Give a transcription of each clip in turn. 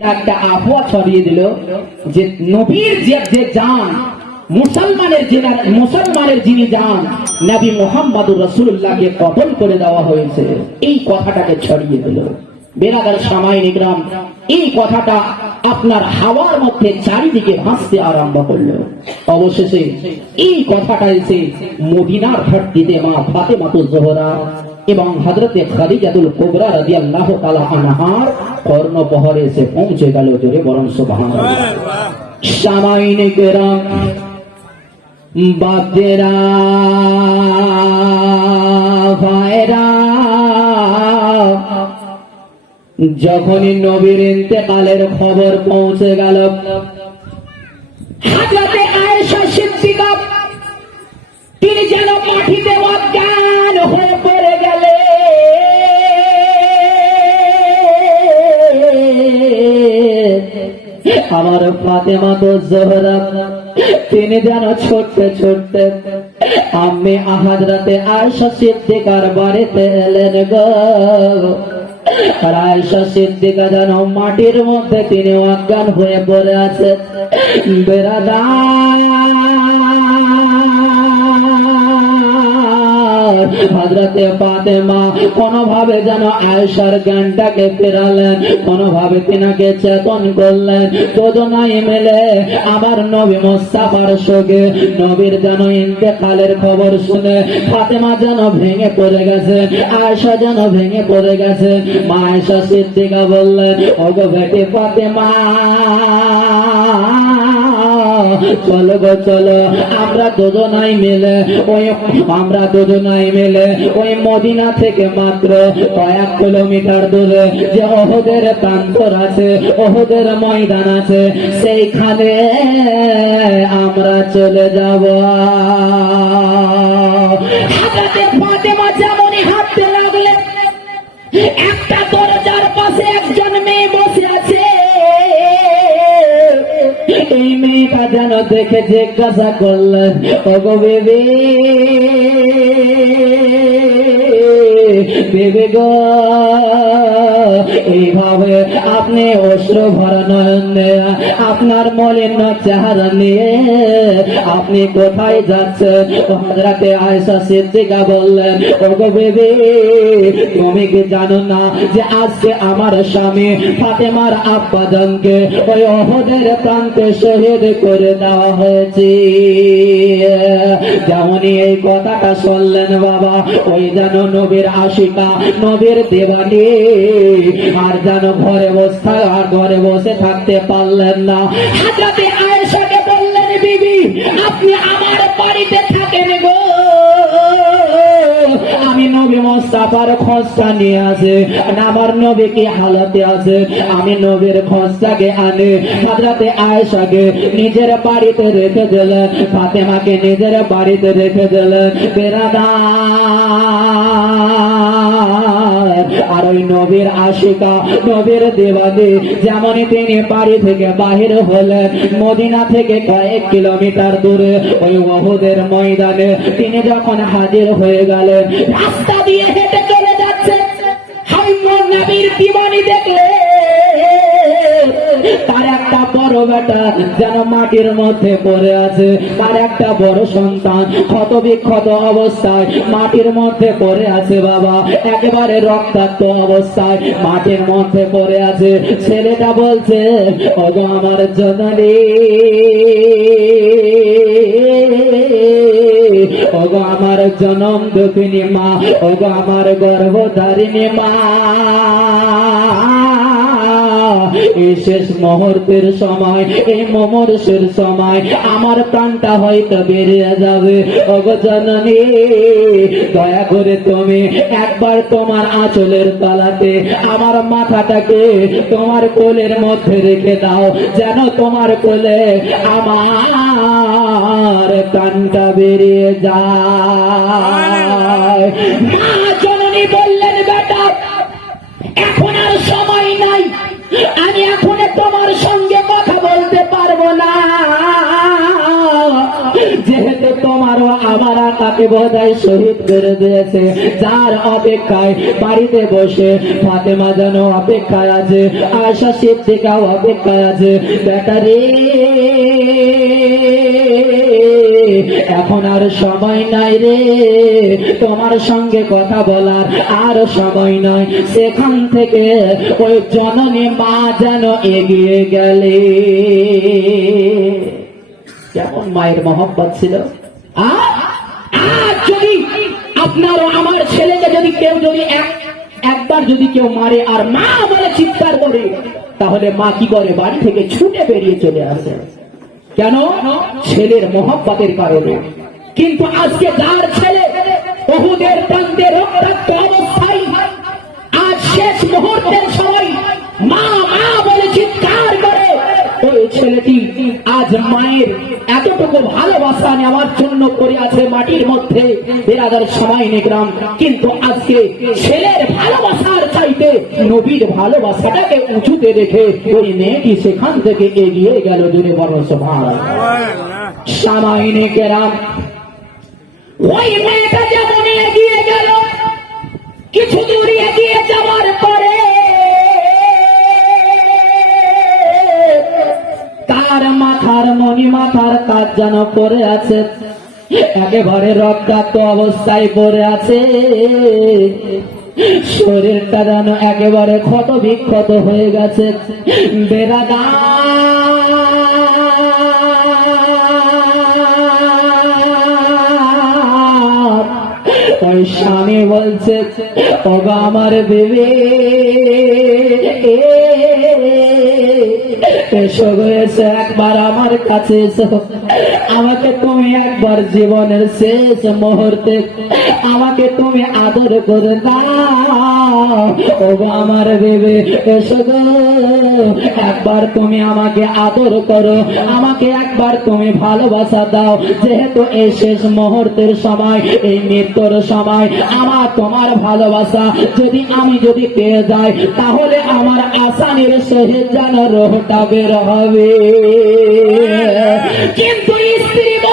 একটা আবহাওয়া ছড়িয়ে দিল যে নবীর যে যান মুসলমানের যিনি মুসলমানের যিনি যান নবী রসুল্লাহকে করে দেওয়া হয়েছে। এই কথাটাকে ছড়িয়ে দিল। নিগ্রাম এই কথাটা আপনার হাওয়ার মধ্যে চারিদিকে ভাসতে আরম্ভ করল। অবশেষে এই কথাটা এসে মদিনার ঘাটতিতে মা ফাতেমাতুল জোহরা এবং হজরতে খাদিজাতুল কুবরা রাদিয়াল্লাহু তাআলা আনহার কর্ণপহরে এসে পৌঁছে গেল জোরে বরং সামাইন কেরাম বাদেরা ভাইরা, যখনই নবীর ইন্তেকালের খবর পৌঁছে গেল, হাজরতে আয়েশা সিদ্দিকা, তিনি যেন মাটিতে অজ্ঞান আমার ফাতেমা তো জোহরা। তিনি যেন ছুটতে ছুটতে আমি আহাজরাতে আয়সা সিদ্দিকার বাড়িতে এলেন গো। আয়সা সিদ্দিকা যেন মাটির মধ্যে তিনি অজ্ঞান হয়ে পড়ে আছে। বেড়াদা হজরতে ফাতেমা কোনোভাবে যেন আয়সার জ্ঞানটাকে ফেরালেন, কোনোভাবে তিনাকে চেতন করলেন। তোজনাই মেলে আমার নবী মোস্তাফার সঙ্গে নবীর যেন ইন্তেকালের খবর শুনে ফাতেমা যেন ভেঙে পড়ে গেছে আয়সা যেন ভেঙে পড়ে গেছে। মা আয়সা সিদ্দিকা বললেন, ওগো বেটে ফাতেমা চলো গো চলো আমরা দুজনাই মিলে, ওই আমরা দুজনাই মিলে, ওই মদিনা থেকে মাত্র কয়েক কিলোমিটার দূরে যে ওহদের প্রান্তর আছে, ওহদের ময়দান আছে, সেইখানে আমরা চলে যাব। একটা এই মেয়েটা যেন দেখে জিজ্ঞাসা করলেন ওগো বেবি বেবি গো এইভাবে আপনি অস্ত্র ভরা নয়ন নিয়ে, আপনার মলিন চেহারা নিয়ে আপনি কোথায় যাচ্ছেন? হাজরাতে আয়সা সিদ্দিকা বললেন ওগো বেবি তুমি কি জানো না যে আজকে আমার স্বামী ফাতেমার আব্বাজানকে ওই অহদের প্রান্তে শহীদ করে দেওয়া হয়েছে। যেমনই এই কথাটা শুনলেন বাবা, ওই যেন নবীর আশিকা, নবীর দেবানি। আর যেন ঘরে বসে আর ঘরে বসে থাকতে পারলেন না। হাজরাতে আয়েশাকে বললেন, বিবি, আপনি আমার বাড়িতে থাকেন গো। নবী মোস্তাফার খোঁজটা নিয়ে আসে আমার নবী কি হালতে আছে? আমি নবীর খোঁজটাকে আনে হাজরাতে আয়েশাকে নিজের বাড়িতে রেখে দিলেন ফাতেমাকে নিজের বাড়িতে রেখে দিলেন বেড়াদার আর ওই নবীর আশিকা, নবীর দেবাদে যেমনই তিনি বাড়ি থেকে বাহির হলেন, মদিনা থেকে কয়েক কিলোমিটার দূরে ওই ওহুদের ময়দানে তিনি যখন হাজির হয়ে গেলেন, রাস্তা দিয়ে হেঁটে চলে যাচ্ছে নবীর দিবানি দেখলে তার একটা বড় বেটা যেন মাটির মধ্যে পড়ে আছে। তার একটা বড় সন্তান ক্ষত বিক্ষত অবস্থায় মাটির মধ্যে পড়ে আছে বাবা। একেবারে রক্তাক্ত অবস্থায় মাটির মধ্যে পড়ে আছে। ছেলেটা বলছে আমার জননী আমার জনম দুঃখিনী মা, ওগো আমার গর্ভধারিণী মা। এই শেষ মুহূর্তের সময় এই মমরসের সময় আমার প্রাণটা হয়তো বেরিয়ে যাবে। ওগো দয়া করে তুমি একবার তোমার আঁচলের তলাতে আমার মাথাটাকে তোমার কোলের মধ্যে রেখে দাও যেন তোমার কোলে আমার প্রাণটা বেরিয়ে যায়। মা জননী বললেন তোমার সঙ্গে কথা বলতে পারব না। যেহেতু তোমারও আমার আকাকে বোধহয় শহীদ করে দিয়েছে, যার অপেক্ষায় বাড়িতে বসে ফাতেমা যেন অপেক্ষায় আছে, আশা সিদ্দিকাও অপেক্ষায় আছে। বেটারে এখন আর সময় নাই রে। তোমার সঙ্গে কথা বলার আর সময় নয়। সেখান থেকে ওই জননী মা যেন এগিয়ে গেলে। কেমন মায়ের মহব্বত ছিল? যদি আপনার আমার ছেলেকে যদি কেউ যদি একবার যদি কেউ মারে আর মা বলে চিৎকার করে, তাহলে মা কি করে বাড়ি থেকে ছুটে বেরিয়ে চলে আসে? কেন? ছেলের মহব্বতের কারণে। কিন্তু আজকে যার ছেলে বহুদের প্রান্তে রক্তাক্ত অবস্থায়, আজ শেষ মুহূর্তের সময় মা মা বলে চিৎকার করে ছেলেটি আজ মায়ের এতটুকু ভালোবাসা নেওয়ার জন্য করে আছে মাটির মধ্যে। বেরাদার সময় নিগ্রাম কিন্তু আজকে ছেলের ভালোবাসার চাইতে নবীর ভালোবাসাটাকে উঁচুতে রেখে ওই মেয়েটি সেখান থেকে এগিয়ে গেল দূরে বড় সভা সামাইনে কেরাম ওই মেয়েটা যেমন এগিয়ে গেল, কিছু দূর এগিয়ে যাওয়ার পরে তার মাথার মণি মাথার কাজ যেন পড়ে আছে। একেবারে রক্তাক্ত অবস্থায় পড়ে আছে। শরীরটা যেন একেবারে ক্ষত বিক্ষত হয়ে গেছে। বেড়াদা স্বামী বলছে, ওগো আমার বেবে এসো গো এসে একবার আমার কাছে এসো। আমাকে তুমি একবার জীবনের শেষ মুহূর্তে আমাকে তুমি আদর করে দাও আমার বেবে, এসো একবার তুমি আমাকে আদর করো, আমাকে একবার তুমি ভালোবাসা দাও। যেহেতু এই শেষ মুহূর্তের সময়, এই মৃত্যুর সময়, আমার তোমার ভালোবাসা যদি আমি যদি পেয়ে যাই, তাহলে আমার আসানির সহিত যেন রোহটা বের হবে। কিন্তু স্ত্রী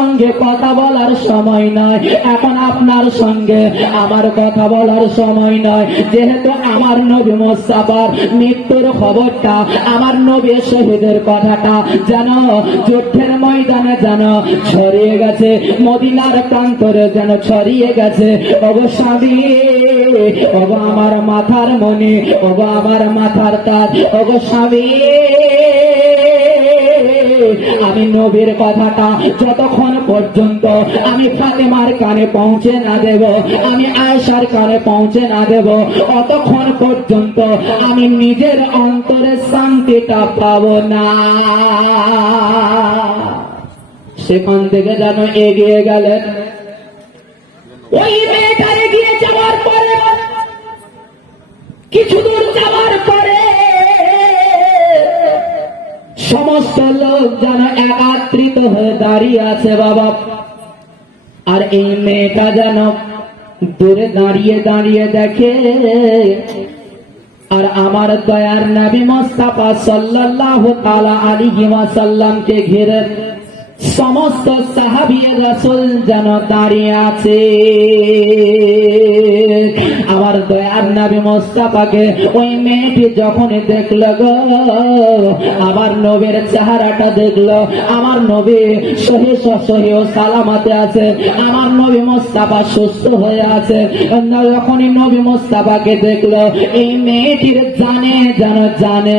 সঙ্গে কথা বলার সময় নয়। এখন আপনার সঙ্গে আমার কথা বলার সময় নয়। যেহেতু আমার নবী মোস্তাফার মৃত্যুর খবরটা, আমার নবী শহীদের কথাটা যেন যুদ্ধের ময়দানে যেন ছড়িয়ে গেছে, মদিনার প্রান্তরে যেন ছড়িয়ে গেছে। অবস্বামী ওগো আমার মাথার মনে ওগো আমার মাথার তার, ওগো স্বামী। আমি নবীর কথাটা যতক্ষণ পর্যন্ত আমি ফাতেমার কানে পৌঁছে না দেব, আমি আয়সার কানে পৌঁছে না দেব, অতক্ষণ পর্যন্ত আমি নিজের অন্তরে শান্তিটা পাব না। সেখান থেকে যেন এগিয়ে গেলেন। ওই মেয়েটা এগিয়ে যাওয়ার পরে, কিছু দূর যাওয়ার পরে সমস্ত লোক যেন একাত্রিত হয়ে দাঁড়িয়ে আছে বাবা। আর এই মেয়েটা যেন দূরে দাঁড়িয়ে দাঁড়িয়ে দেখে। আর আমার দয়ার নবী মোস্তাফা সাল্লাল্লাহু তাআলা আলাইহি ওয়াসাল্লামকে ঘিরে সমস্ত সাহাবিয়ে রাসূল যেন দাঁড়িয়ে আছে। আমার দয়ার নবী মোস্তাফাকে ওই মেয়েটি যখন দেখল গো, আমার নবীর চেহারাটা দেখল। আমার নবী সহি সহি সালামাতে আছে। আমার নবী মোস্তাফা সুস্থ হয়ে আছে। যখনই নবী মোস্তাফাকে দেখল, এই মেয়েটির জানে যেন জানে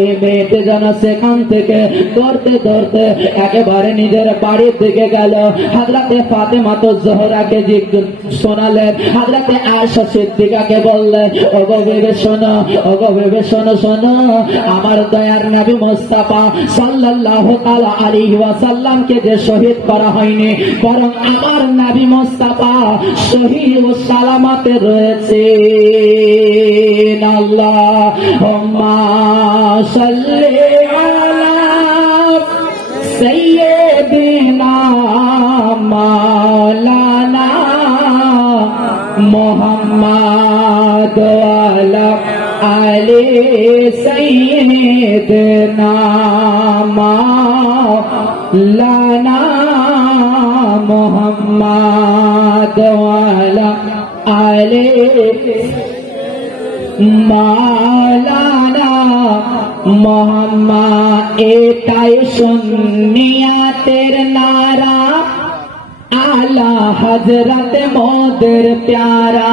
এই মেয়েটি যেন সেখান থেকে ধরতে ধরতে একেবারে নিজের বাড়ির দিকে গেল। হাজরাতে ফাতেমা তো জোহরাকে শোনালেন। হাজরাতে আয়সা সিদ্দিকাকে বললেন, ওগো ভেবে শোনো, ওগো ভেবে শোনো শোনো, আমার দয়ার নবী মোস্তাফা সাল্লাল্লাহু তাআলা আলাইহি ওয়াসাল্লামকে যে শহীদ করা হয়নি, বরং আমার নবী মোস্তাফা শহীদ ও সালামাতে রয়েছে আল্লাহুম্মা সাল্লি سیدنا مولانا محمد والا علیہ মালানা মহাম্মা এটাই সুন্নিয়াতের নারা আলা হজরত মোদের প্যারা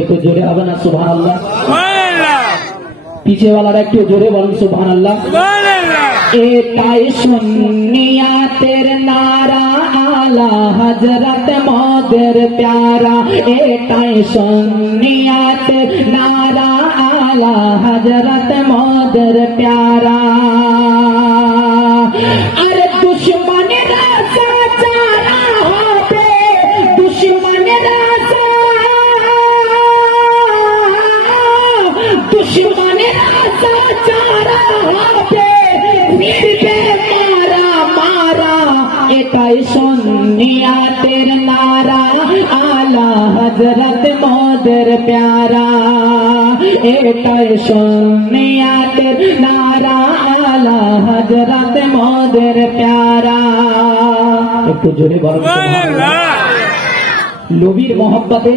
একটু জুড়ে হবে না সুভান আল্লাহ পিছে वाला একটু জোরে বলুন সুভান আল্লাহ এটাই সুন্নিয়াতের নারা আলা হজরত মোদের প্যারা। এটাই সুন্নিয়াতের নারা আলা হজরত हजरत প্যারা। আরে সুন্নিয়াতের নারা আলা হজরত মোদের প্যারা এটাই সুন্নিয়াতের নারা আলা হজরত মোদের প্যারা একটু জোরে বলো নবীর মহব্বতে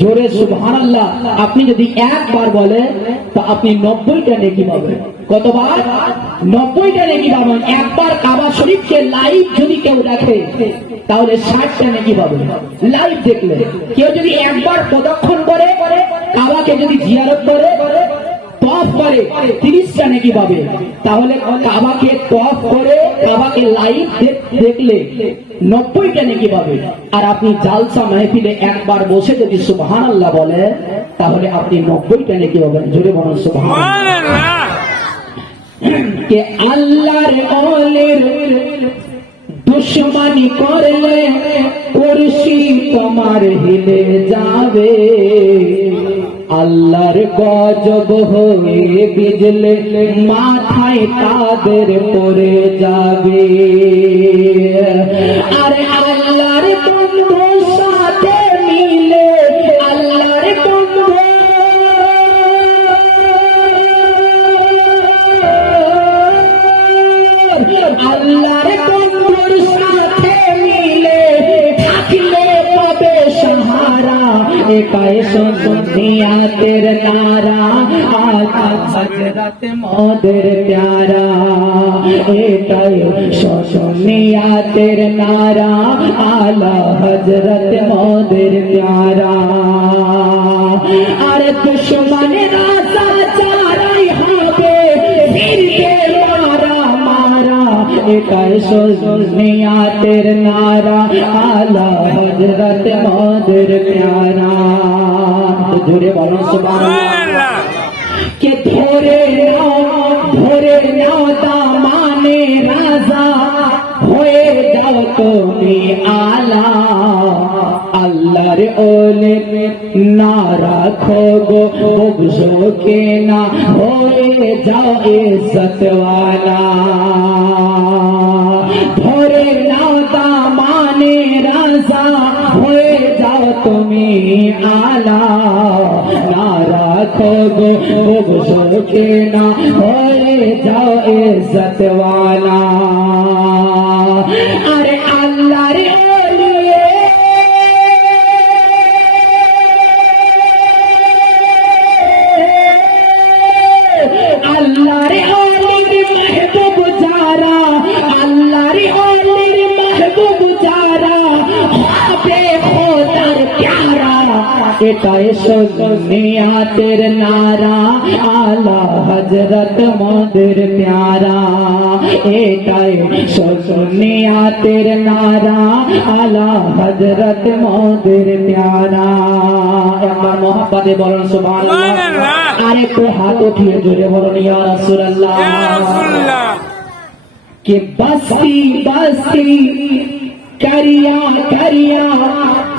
জোরে সুবহানাল্লাহ। আপনি যদি একবার বলেন তো আপনি নব্বইটা নেকি পাবেন। কতবার? নব্বইটা নেকি পাবেন একবার কাবা শরীফকে লাইভ যদি কেউ দেখে, তাহলে ষাটটা নেকি পাবে। লাইভ দেখলে। কেউ যদি একবার প্রদক্ষণ করে, কাবাকে যদি জিয়ারত করে, তফ করে, তিরিশটা নাকি পাবে। তাহলে কাবাকে তফ করে, কাবাকে লাইভ দেখলে নব্বইটা নাকি পাবে। আর আপনি জালসা মেহফিলে একবার বসে যদি সুবহান আল্লাহ বলে তাহলে আপনি নব্বইটা নাকি পাবেন। জোরে বলুন সুবহান কে আল্লাহর অলের দুশ্মনী করলে কুরসি তোমার হিলে যাবে। আল্লাহর গজব হয়ে বিজলে মাথায় তাদের পড়ে যাবে। আরে একাই সুনিয়াতের নারা আকা प्यारा মোদের প্যারা। এটাই সুনিয়াতের নারা আলা হজরত মোদের প্যারা। আর দুশ্মনেরা সাচারাই একাই সুনিয়াতের নারা আলা হজরত মোদের প্যারা জোরে বলো সুবহানাল্লাহ কে ধরে নাও ধরে নাও দামানে রাজা হয়ে যাও তুমি আলা আল্লাহর ওলে না রাখো গো বুঝোকে না হয়ে যাও ইজ্জতওয়ালা ধরে নাও দামানে রাজা, হয়ে যাও তুমি আলা। না রাখো গো বুঝোকে না, হয়ে যাও ইজ্জতওয়ালা আরে এটাই সুনিয়াতের নারা আলা হজরত মোদের প্যারা। এটাই সুনিয়াতের নারা আলা হজরত মোদের প্যারা। আমার মহাপাতে বলেন সুবাহ আরেকটু হাত উঠিয়ে জোরে বলুন ইয়া রাসূলুল্লাহ। কে বস্তি বস্তি। কারিয়া কারিয়া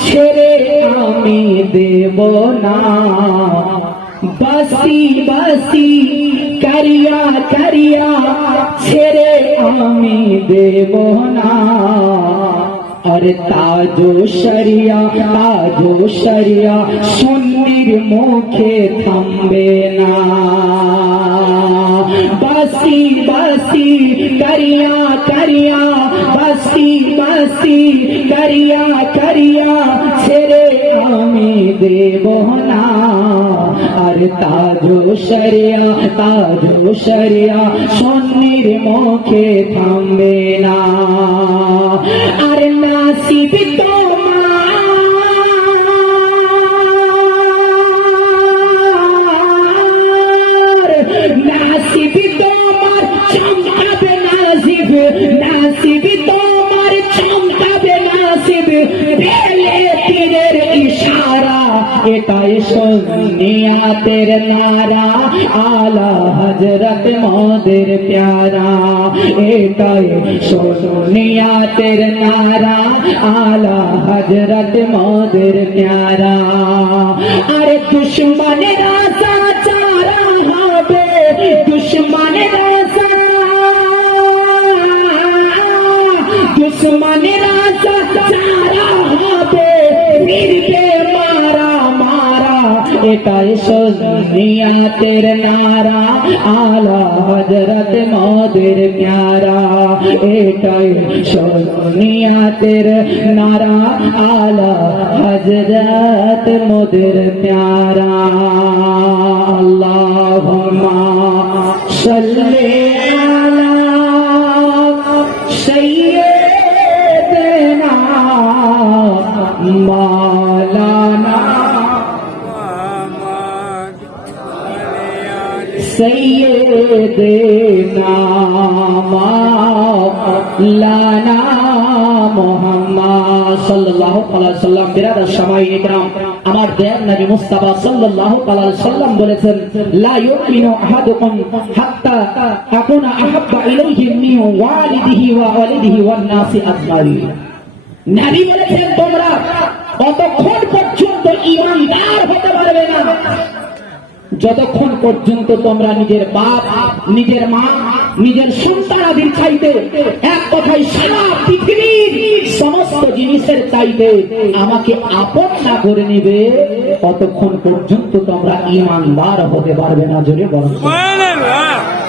ছেড়ে আমি দেব না। বাসি বাসি কারিয়া কারিয়া ছেড়ে আমি দেব না। আরে তাজো সরিয়া তাজো সরিয়া, সুন্নির মুখে থামবে না। বাসি বাসি কারিয়া কারিয়া করিয়া করিয়া ছেড়ে আমি দেব না। আর তাজো সরিয়া তাজো সরিয়া সন্নির মুখে থামবে না। আর নাসিব তোমার এটাই সুন্নিয়াতের নারা, আলা হজরত মোদের প্যারা। এটাই সুন্নিয়াতের নারা, আলা হজরত মোদের প্যারা। আরে দুশ্মনের আশা চারা হবে দুশ্মনের দুশ্মনের আশা হবে এটাই সজনিয়াতের নারা আলা হজরত মোদের প্যারা। এটাই সজনিয়াতের নারা আলা হজরত মোদের প্যারা। যতক্ষণ পর্যন্ত তোমরা নিজের বাপ নিজের মা নিজের সন্তানাদির চাইতে এক কথায় সারা পৃথিবীর সমস্ত জিনিসের চাইতে আমাকে আপন না করে নিবে ততক্ষণ পর্যন্ত তোমরা ইমানদার হতে পারবে না জোরে বলো।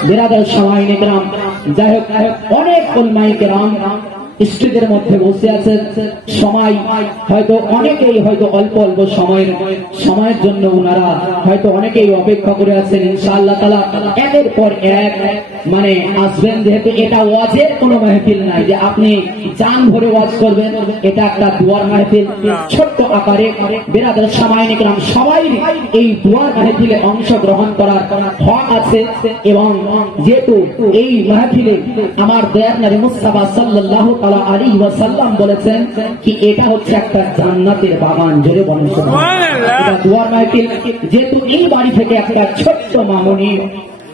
বিরাদার সবাই নিকরাম যাই হোক অনেক কলমাই কেরাম স্ত্রীদের মধ্যে বসে আছেন সময় হয়তো অনেকেই হয়তো অল্প অল্প সময়ের সময়ের জন্য ওনারা হয়তো অনেকেই অপেক্ষা করে আছেন। ইনশাআল্লাহ তালা একের পর এক মানে আসবেন। যেহেতু এটা ওয়াজের কোনো মাহফিল নাই, যে আপনি জান ভরে ওয়াজ করবেন, এটা একটা দুয়ার মাহফিল। ছোট্ট আকারে বেরাদের সময় নিকলাম সবাই এই দুয়ার মাহফিলে অংশগ্রহণ করার হক আছে এবং যেহেতু এই মাহফিলে আমার দয়ার নবী মুস্তাফা সাল্লাল্লাহু তাআলা আলী ওয়াসাল্লাম বলেছেন কি এটা হচ্ছে একটা জান্নাতের বাগান জোরে বলেন সুবহানাল্লাহ। এটা দুয়ার মাহফিল যেহেতু এই বাড়ি থেকে একটা ছোট্ট মামনি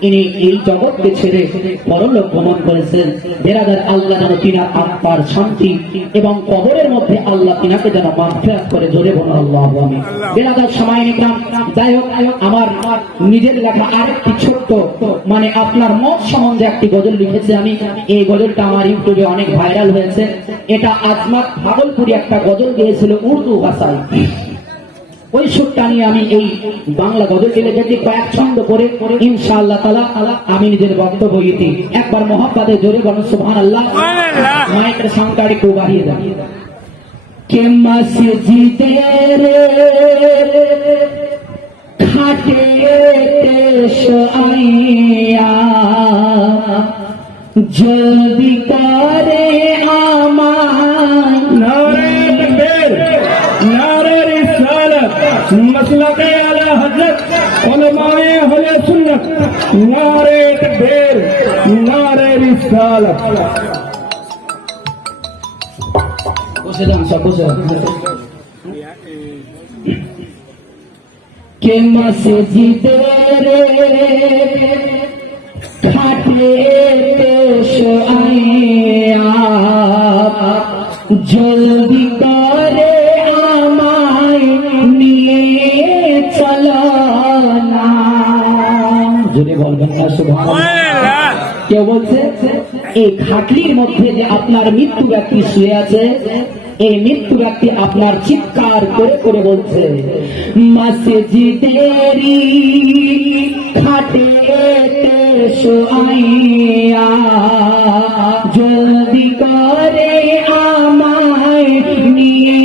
ইনি এই জগৎকে ছেড়ে পরলোক গমন করেছেন বেরাদার আল্লাহ যেন তিনার আত্মার শান্তি এবং কবরের মধ্যে আল্লাহ তিনাকে যেন মাফিরাত করে জোরে বলো আল্লাহ আমি বেরাদার সময় নিলাম যাই হোক আমার নিজের লেখা আরেকটি ছোট্ট মানে আপনার মত সম্বন্ধে একটি গজল লিখেছি আমি। এই গজলটা আমার ইউটিউবে অনেক ভাইরাল হয়েছে। এটা আজমাত ভাগলপুরি একটা গজল দিয়েছিল উর্দু ভাষায়। ওই সুরটা নিয়ে আমি এই বাংলা গজল গেলে যদি কয়েক ছন্দ করে ইনশাআল্লাহ তালা আমি নিজের বক্তব্য ইতি একবার মোহাম্মদে জোরে গণ সুবহান আল্লাহ মায়ের সংখ্যাটা একটু বাড়িয়ে দেন। কে মসজিদের খাটে আইয়া জলদি করে আমায় مسلک اعلی حضرت علماء اہل سنت نعرہ تکبیر نعرہ رسالت کہ مسجد رے کھاٹے پیش آئے آپ جلدی জোরে বলবেন না সুবহানাল্লাহ। কেউ বলছে? এই খাটলির মধ্যে যে আপনার মৃত্যু ব্যক্তি শুয়ে আছে, এই মৃত্যু ব্যক্তি আপনার চিৎকার করে করে বলছে মসজিদেরি শোয়াইয়া জলদি করে আমায় নিয়ে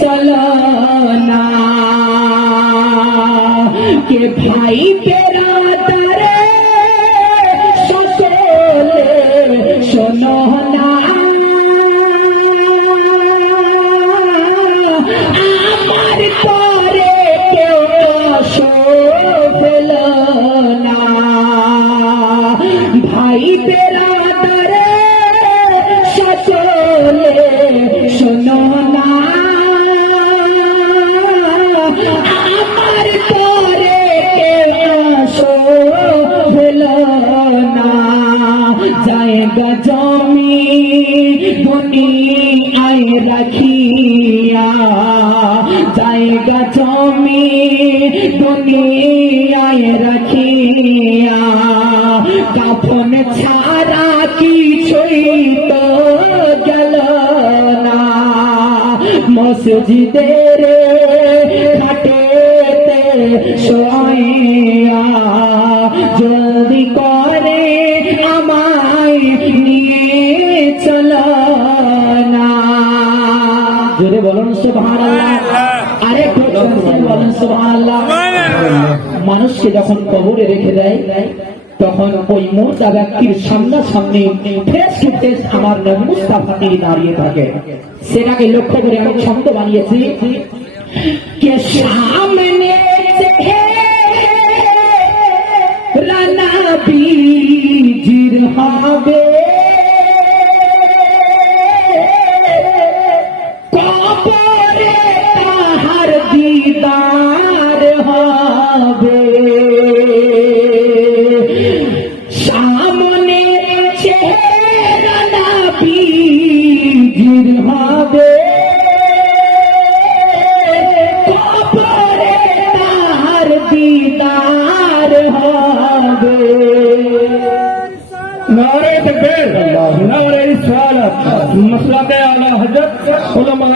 চলো না, কে ভাই তারে জমি দুনিয়ায় রাখিয়া কাফন ছাড়া কিছুই তো গেল না। মসজিদের ঘাটেতে শোয়া, জলদি করে আমায় মানুষকে যখন কবরে রেখে দেয়, তখন ওই মোর্দা ব্যক্তির সামনাসামনি ফেস আমার মুস্তাফা তিনি দাঁড়িয়ে থাকে। সেটাকে লক্ষ্য করে আমি ছন্দ বানিয়েছি রানা বীজির হবে।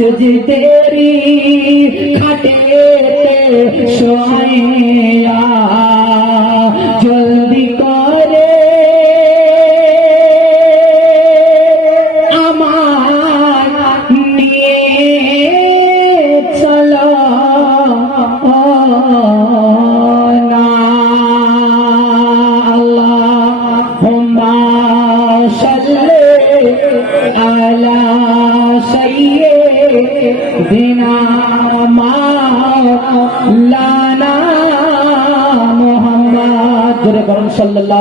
মসজিদেরি খাটেতে সোয়া